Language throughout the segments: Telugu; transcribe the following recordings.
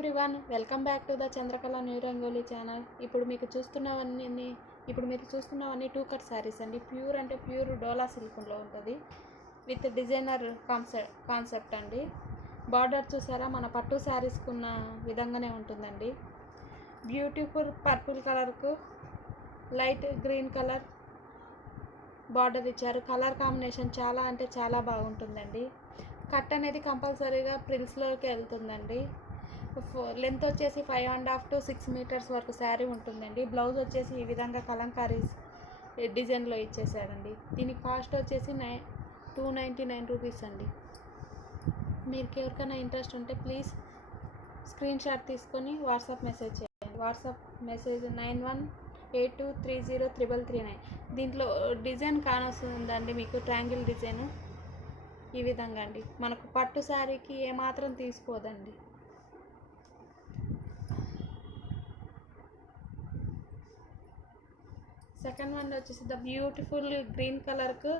Everyone, welcome back to the Chandrakala new rangoli channel. ఇప్పుడు మీరు చూస్తున్నవన్నీ టూ కట్ శారీస్ అండి. ప్యూర్ అంటే ప్యూర్ డోలా సిల్క్లో ఉంటుంది, విత్ డిజైనర్ కాన్సెప్ట్ అండి. బార్డర్ చూసారా, మన పట్టు శారీస్కి ఉన్న విధంగానే ఉంటుందండి. బ్యూటిఫుల్ పర్పుల్ కలర్కు లైట్ గ్రీన్ కలర్ బార్డర్ ఇచ్చారు. కలర్ కాంబినేషన్ చాలా అంటే చాలా బాగుంటుందండి. కట్ అనేది కంపల్సరీగా ప్రిల్స్లోకి వెళ్తుందండి. లెంత్ వచ్చేసి 5.5 to 6 మీటర్స్ వరకు శారీ ఉంటుందండి. బ్లౌజ్ వచ్చేసి ఈ విధంగా కలంకారీ డిజైన్లో ఇచ్చేసాడండి. దీని కాస్ట్ వచ్చేసి 299 రూపీస్ అండి. మీరు ఎవరికైనా ఇంట్రెస్ట్ ఉంటే ప్లీజ్ స్క్రీన్ షాట్ తీసుకొని వాట్సాప్ మెసేజ్ చేయండి. WhatsApp message 9182303339. దీంట్లో డిజైన్ కానొస్తుందండి మీకు, ట్రయాంగిల్ డిజైన్ ఈ విధంగా అండి. మనకు పట్టు శారీకి ఏమాత్రం తీసుకోదండి. సెకండ్ వన్ వచ్చేసి ద బ్యూటిఫుల్ గ్రీన్ కలర్కు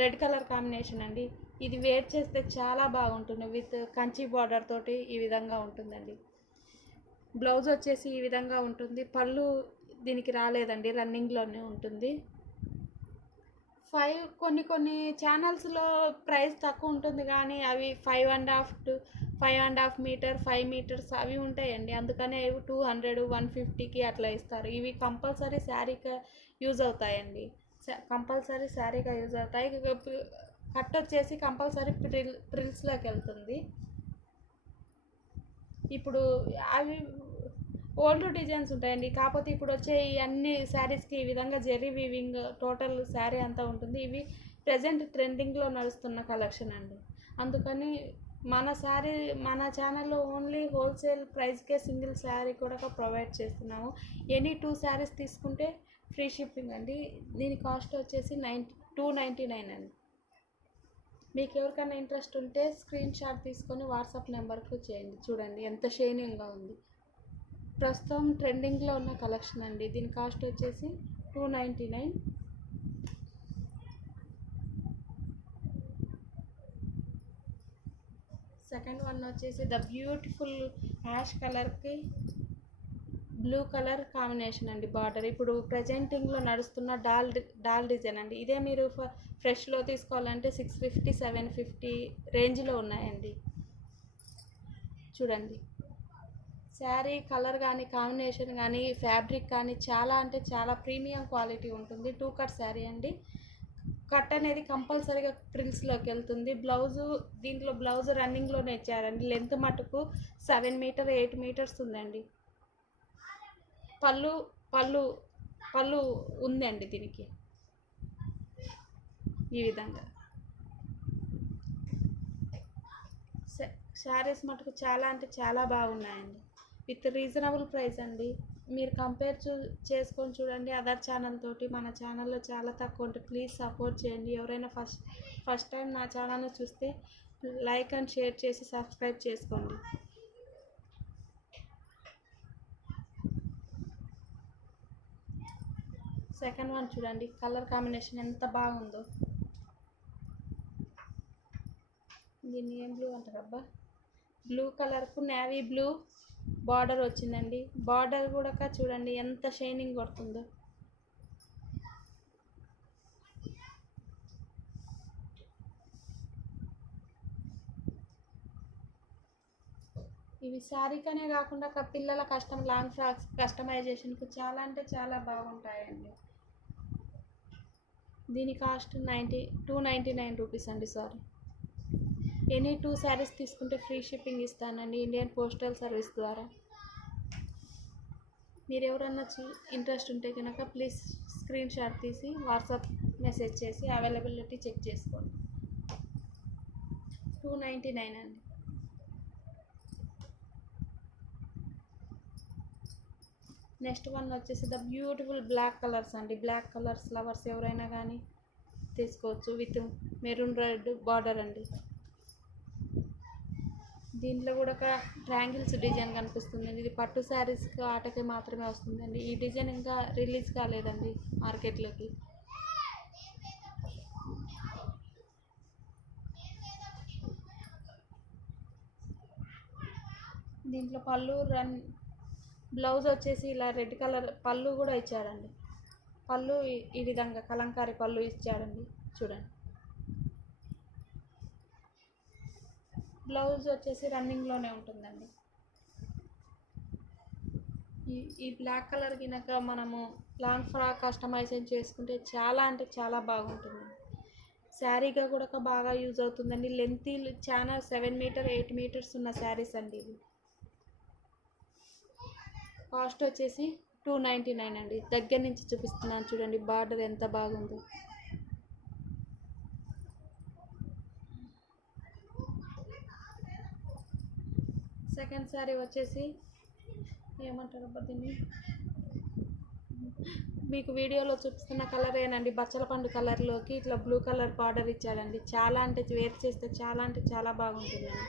రెడ్ కలర్ కాంబినేషన్ అండి. ఇది వేర్ చేస్తే చాలా బాగుంటుంది, విత్ కంచి బార్డర్ తోటి ఈ విధంగా ఉంటుందండి. బ్లౌజ్ వచ్చేసి ఈ విధంగా ఉంటుంది. పళ్ళు దీనికి రాలేదండి, రన్నింగ్లోనే ఉంటుంది. కొన్ని ఛానల్స్లో ప్రైస్ తక్కువ ఉంటుంది, కానీ అవి 5.5 to 5.5 మీటర్ 5 మీటర్స్ అవి ఉంటాయండి. అందుకనే 200 150కి అట్లా ఇస్తారు. ఇవి కంపల్సరీ శారీగా యూజ్ అవుతాయండి. కంపల్సరీ శారీగా యూజ్ అవుతాయి. కట్ వచ్చేసి కంపల్సరీ ప్రిల్స్లోకి వెళ్తుంది. ఇప్పుడు అవి ఓల్డ్ డిజైన్స్ ఉంటాయండి, కాకపోతే ఇప్పుడు వచ్చే ఈ అన్ని శారీస్కి ఈ విధంగా జెర్రీ వీవింగ్ టోటల్ శారీ అంతా ఉంటుంది. ఇవి ప్రజెంట్ ట్రెండింగ్లో నడుస్తున్న కలెక్షన్ అండి. అందుకని మన ఛానల్లో ఓన్లీ హోల్సేల్ ప్రైస్కే సింగిల్ శారీ కూడా ప్రొవైడ్ చేస్తున్నాము. ఎనీ 2 శారీస్ తీసుకుంటే ఫ్రీ షిప్పింగ్ అండి. దీని కాస్ట్ వచ్చేసి 299 అండి. మీకు ఎవరికైనా ఇంట్రెస్ట్ ఉంటే స్క్రీన్ షాట్ తీసుకొని వాట్సాప్ నెంబర్కు చేయండి. చూడండి ఎంత షైనింగ్గా ఉంది. ప్రస్తుతం ట్రెండింగ్లో ఉన్న కలెక్షన్ అండి. దీని కాస్ట్ వచ్చేసి 299. సెకండ్ వన్ వచ్చేసి ద బ్యూటిఫుల్ యాష్ కలర్కి బ్లూ కలర్ కాంబినేషన్ అండి. బార్డర్ ఇప్పుడు ప్రజెంటింగ్లో నడుస్తున్న డాల్ డిజైన్ అండి. ఇదే మీరు ఫ్రెష్లో తీసుకోవాలంటే 650 750 రేంజ్లో ఉన్నాయండి. చూడండి, శారీ కలర్ కానీ కాంబినేషన్ కానీ ఫ్యాబ్రిక్ కానీ చాలా అంటే చాలా ప్రీమియం క్వాలిటీ ఉంటుంది. 2 కట్ శారీ అండి. కట్ అనేది కంపల్సరీగా ప్రిల్స్లోకి వెళ్తుంది. దీంట్లో బ్లౌజ్ రన్నింగ్లోనే ఇచ్చారండి. లెంత్ మటుకు 7 మీటర్ 8 మీటర్స్ ఉందండి. పళ్ళు ఉందండి దీనికి ఈ విధంగా. శారీస్ మటుకు చాలా అంటే చాలా బాగున్నాయండి, విత్ రీజనబుల్ ప్రైస్ అండి. మీరు కంపేర్ చేసుకొని చూడండి అదర్ ఛానల్ తోటి. మన ఛానల్లో చాలా తక్కువ ఉంటుంది. ప్లీజ్ సపోర్ట్ చేయండి. ఎవరైనా ఫస్ట్ టైం నా ఛానల్ని చూస్తే లైక్ అండ్ షేర్ చేసి సబ్స్క్రైబ్ చేసుకోండి. సెకండ్ వన్ చూడండి, కలర్ కాంబినేషన్ ఎంత బాగుందో. దీన్ని ఏం బ్లూ అంటారు అబ్బా, బ్లూ కలర్కు నేవీ బ్లూ బార్డర్ వచ్చిందండి. బార్డర్ కూడా చూడండి ఎంత షైనింగ్ కొడుతుందో. ఇవి శారీకనే కాకుండా పిల్లల లాంగ్ ఫ్రాక్స్ కస్టమైజేషన్కు చాలా అంటే చాలా బాగుంటాయండి. దీని కాస్ట్ 299 రూపీస్ అండి. సారీ, ఎనీ 2 శారీస్ తీసుకుంటే ఫ్రీ షిప్పింగ్ ఇస్తానండి, ఇండియన్ పోస్టల్ సర్వీస్ ద్వారా. మీరు ఎవరన్నా ఇంట్రెస్ట్ ఉంటే కనుక ప్లీజ్ స్క్రీన్ షాట్ తీసి వాట్సాప్ మెసేజ్ చేసి అవైలబిలిటీ చెక్ చేసుకోండి. 299 అండి. నెక్స్ట్ వన్ వచ్చేసి ద బ్యూటిఫుల్ బ్లాక్ కలర్స్ అండి. బ్లాక్ కలర్స్ లవర్స్ ఎవరైనా కానీ తీసుకోవచ్చు, విత్ మెరూన్ రెడ్ బార్డర్ అండి. దీంట్లో కూడా ట్రయాంగిల్స్ డిజైన్ కనిపిస్తుందండి. ఇది పట్టు శారీస్కి ఆటకి మాత్రమే వస్తుందండి. ఈ డిజైన్ ఇంకా రిలీజ్ కాలేదండి మార్కెట్లోకి. దీంట్లో బ్లౌజ్ వచ్చేసి ఇలా రెడ్ కలర్ పళ్ళు కూడా ఇచ్చాడండి. పళ్ళు ఈ విధంగా కలంకారీ పళ్ళు ఇచ్చాడండి. చూడండి, బ్లౌజ్ వచ్చేసి రన్నింగ్లోనే ఉంటుందండి. ఈ బ్లాక్ కలర్ కినక మనము లాంగ్ ఫ్రాక్ కస్టమైజేషన్ చేసుకుంటే చాలా అంటే చాలా బాగుంటుంది. శారీగా కూడా బాగా యూజ్ అవుతుందండి. లెంతీ చాలా 7 మీటర్ 8 మీటర్స్ ఉన్న శారీస్ అండి ఇవి. కాస్ట్ వచ్చేసి 299 అండి. దగ్గర నుంచి చూపిస్తున్నాను చూడండి, బార్డర్ ఎంత బాగుందో. సెకండ్ శారీ వచ్చేసి ఏమంటారు దీన్ని, మీకు వీడియోలో చూపిస్తున్న కలరేనండి. బచ్చల పండు కలర్లోకి ఇట్లా బ్లూ కలర్ బార్డర్ ఇచ్చాడండి. చాలా అంటే వేర్ చేస్తే చాలా అంటే చాలా బాగుంటుందండి.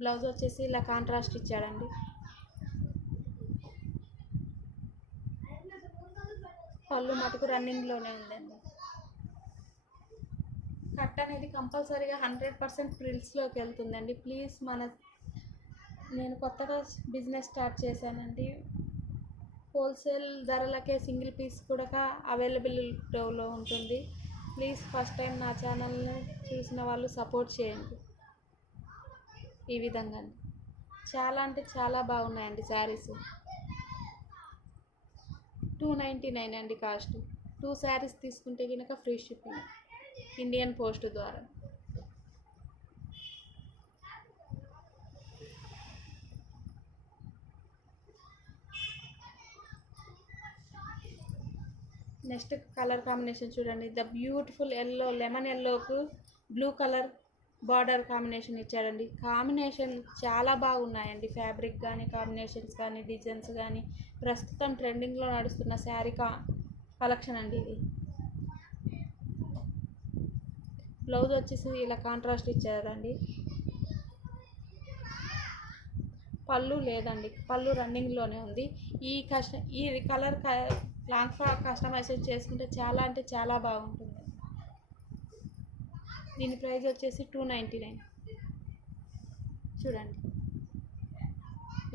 బ్లౌజ్ వచ్చేసి ఇలా కాంట్రాస్ట్ ఇచ్చాడండి. పళ్ళు మటుకు రన్నింగ్లోనే ఉందండి. కట్ అనేది కంపల్సరీగా 100% ఫ్రిల్స్లోకి వెళ్తుందండి. ప్లీజ్ నేను కొత్తగా బిజినెస్ స్టార్ట్ చేశానండి. హోల్సేల్ ధరలకే సింగిల్ పీస్ కూడా అవైలబిలిటీలో ఉంటుంది. ప్లీజ్ ఫస్ట్ టైం నా ఛానల్ని చూసిన వాళ్ళు సపోర్ట్ చేయండి. ఈ విధంగా చాలా అంటే చాలా బాగున్నాయండి శారీస్. 299 అండి కాస్ట్. 2 శారీస్ తీసుకుంటే కనుక ఫ్రీ షిప్పింగ్ ఇండియన్ పోస్ట్ ద్వారా. నెక్స్ట్ కలర్ కాంబినేషన్ చూడండి. ద బ్యూటిఫుల్ ఎల్లో, లెమన్ ఎల్లోకు బ్లూ కలర్ బార్డర్ కాంబినేషన్ ఇచ్చాడండి. కాంబినేషన్ చాలా బాగున్నాయండి. ఫ్యాబ్రిక్ కానీ, కాంబినేషన్స్ కానీ, డిజైన్స్ కానీ ప్రస్తుతం ట్రెండింగ్లో నడుస్తున్న శారీ కలెక్షన్ అండి ఇది. బ్లౌజ్ వచ్చేసి ఇలా కాంట్రాస్ట్ ఇచ్చారండి. పళ్ళు లేదండి, పళ్ళు రన్నింగ్లోనే ఉంది. ఈ కలర్ లాంగ్ ఫ్రాక్ కస్టమైజేషన్ చేసుకుంటే చాలా అంటే చాలా బాగుంటుంది. దీని ప్రైస్ వచ్చేసి 299. చూడండి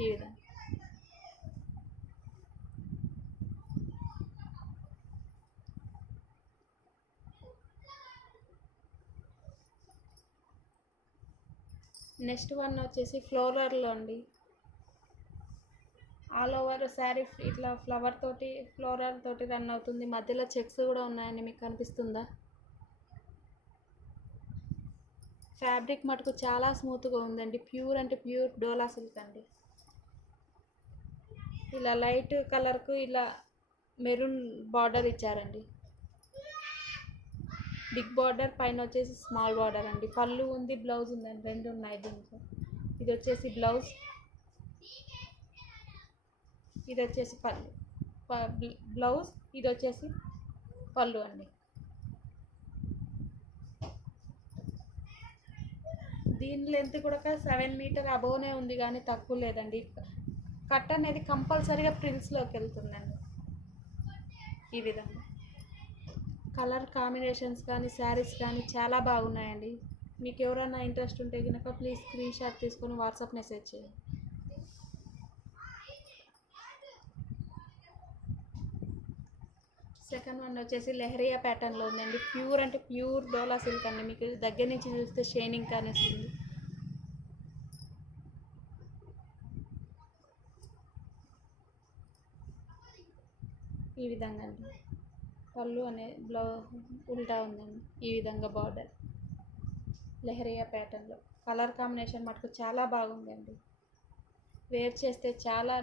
ఈ విధంగా. నెక్స్ట్ వన్ వచ్చేసి ఫ్లోరల్లో అండి. ఆల్ ఓవర్ శారీ ఇట్లా ఫ్లోరల్ తోటి రన్ అవుతుంది. మధ్యలో చెక్స్ కూడా ఉన్నాయండి, మీకు కనిపిస్తుందా? ఫ్యాబ్రిక్ మటుకు చాలా స్మూత్గా ఉందండి. ప్యూర్ అంటే ప్యూర్ డోలా సిల్క్ అండి. ఇలా లైట్ కలర్కు ఇలా మెరూన్ బార్డర్ ఇచ్చారండి. బిగ్ బార్డర్ పైన వచ్చేసి స్మాల్ బార్డర్ అండి. పళ్ళు ఉంది, బ్లౌజ్ ఉందండి, రెండు ఉన్నాయి దీంట్లో. ఇది వచ్చేసి బ్లౌజ్, ఇది వచ్చేసి బ్లౌజ్, ఇది వచ్చేసి పళ్ళు అండి. దీని లెంత్ కూడా 7 మీటర్ అబోవ్నే ఉంది కానీ తక్కువ లేదండి. కట్ అనేది కంపల్సరీగా ప్రిల్స్లోకి వెళ్తుందండి. ఈ విధంగా కలర్ కాంబినేషన్స్ కానీ, శారీస్ కానీ చాలా బాగున్నాయండి. మీకు ఎవరైనా ఇంట్రెస్ట్ ఉంటే కనుక ప్లీజ్ స్క్రీన్ షాట్ తీసుకొని వాట్సాప్ మెసేజ్ చేయండి. సెకండ్ వన్ వచ్చేసి లెహరియా ప్యాటర్న్లో ఉందండి. ప్యూర్ అంటే ప్యూర్ డోలా సిల్క్ అండి. మీకు దగ్గర నుంచి చూస్తే షైనింగ్ కానిస్తుంది. ఈ విధంగా అండి. పళ్ళు అనే ఉల్టా ఉందండి. ఈ విధంగా బార్డర్ లెహరియా ప్యాటర్న్లో. కలర్ కాంబినేషన్ మటుకు చాలా బాగుందండి. వేర్ చేస్తే చాలా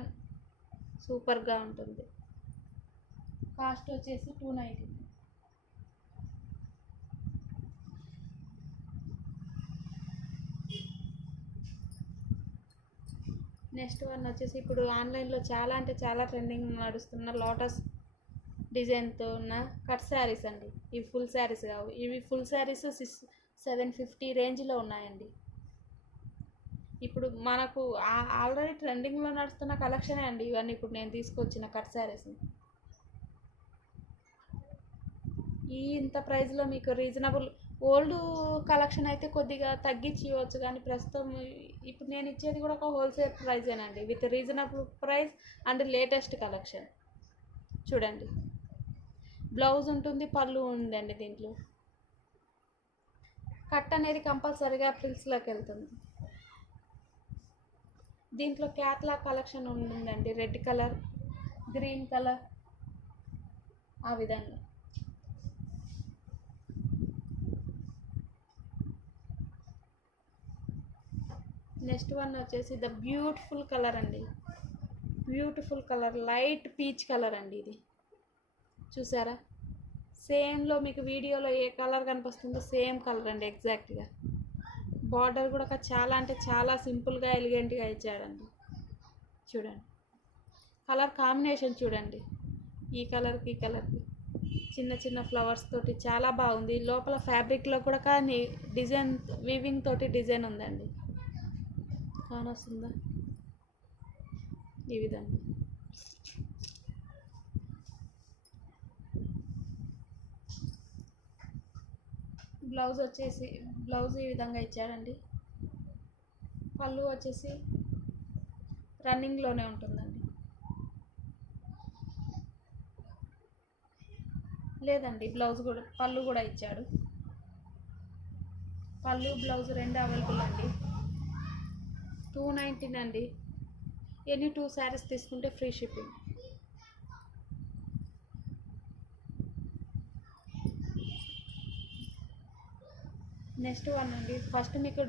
సూపర్గా ఉంటుంది. కాస్ట్ వచ్చేసి 290. నెక్స్ట్ వన్ వచ్చేసి ఇప్పుడు ఆన్లైన్లో చాలా అంటే చాలా ట్రెండింగ్ నడుస్తున్న లోటస్ డిజైన్తో ఉన్న కట్ శారీస్ అండి. ఇవి ఫుల్ శారీస్ కావు. ఇవి ఫుల్ శారీస్ 750 రేంజ్లో ఉన్నాయండి. ఇప్పుడు మనకు ఆల్రెడీ ట్రెండింగ్లో నడుస్తున్న కలెక్షనే అండి ఇవన్నీ. ఇప్పుడు నేను తీసుకొచ్చిన కట్ శారీస్ని ఇంత ప్రైస్లో మీకు ఓల్డ్ కలెక్షన్ అయితే కొద్దిగా తగ్గించి ఇవ్వచ్చు, కానీ ప్రస్తుతం ఇప్పుడు నేను ఇచ్చేది కూడా ఒక హోల్సేల్ ప్రైజేనండి, with reasonable price and latest collection. చూడండి, బ్లౌజ్ ఉంటుంది, పళ్ళు ఉందండి. దీంట్లో కట్ అనేది కంపల్సరీగా ఫ్రిల్స్లోకి వెళ్తుంది. దీంట్లో క్యాట్లాగ్ కలెక్షన్ ఉందండి, రెడ్ కలర్, గ్రీన్ కలర్, ఆ విధంగా. నెక్స్ట్ వన్ వచ్చేసి ద బ్యూటిఫుల్ కలర్ అండి, beautiful colour, light peach colour అండి. ఇది చూసారా, సేమ్లో మీకు వీడియోలో ఏ కలర్ కనిపిస్తుందో సేమ్ కలర్ అండి ఎగ్జాక్ట్గా. బార్డర్ కూడా చాలా అంటే చాలా సింపుల్గా ఎలిగెంట్గా ఇచ్చాడండి. చూడండి, కలర్ కాంబినేషన్ చూడండి, ఈ కలర్కి ఈ కలర్కి చిన్న చిన్న ఫ్లవర్స్ తోటి చాలా బాగుంది. లోపల ఫ్యాబ్రిక్లో కూడా కానీ డిజైన్ వీవింగ్ తోటి డిజైన్ ఉందండి, కానొస్తుందా, ఈ విధంగా. బ్లౌజ్ ఈ విధంగా ఇచ్చాడండి. పళ్ళు వచ్చేసి రన్నింగ్లోనే ఉంటుందండి. లేదండి, పళ్ళు కూడా ఇచ్చాడు. పళ్ళు బ్లౌజ్ రెండు అవైలబుల్ అండి. 219 అండి. ఎనీ 2 శారీస్ తీసుకుంటే ఫ్రీ షిప్పింగ్. నెక్స్ట్ వన్ అండి, ఫస్ట్ మీకు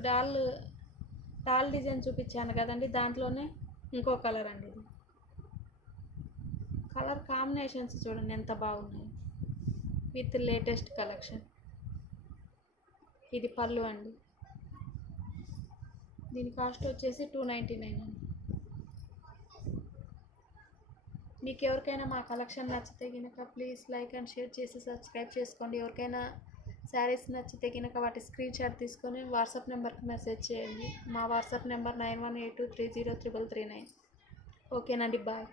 డాల్ డిజైన్ చూపించాను కదండి, దాంట్లోనే ఇంకో కలర్ అండి. ఇది కలర్ కాంబినేషన్స్ చూడండి ఎంత బాగున్నాయి, విత్ లేటెస్ట్ కలెక్షన్. ఇది పళ్ళు అండి, దీని కాస్ట్ వచ్చేసి 299 అండి. మీకు ఎవరికైనా మా కలెక్షన్ నచ్చితే కనుక ప్లీజ్ లైక్ అండ్ షేర్ చేసి సబ్స్క్రైబ్ చేసుకోండి. ఎవరికైనా శారీస్ నచ్చితే కనుక వాటి స్క్రీన్ షాట్ తీసుకొని వాట్సాప్ నెంబర్కి మెసేజ్ చేయండి. మా వాట్సాప్ నెంబర్ 9182303339. ఓకేనండి, బాయ్.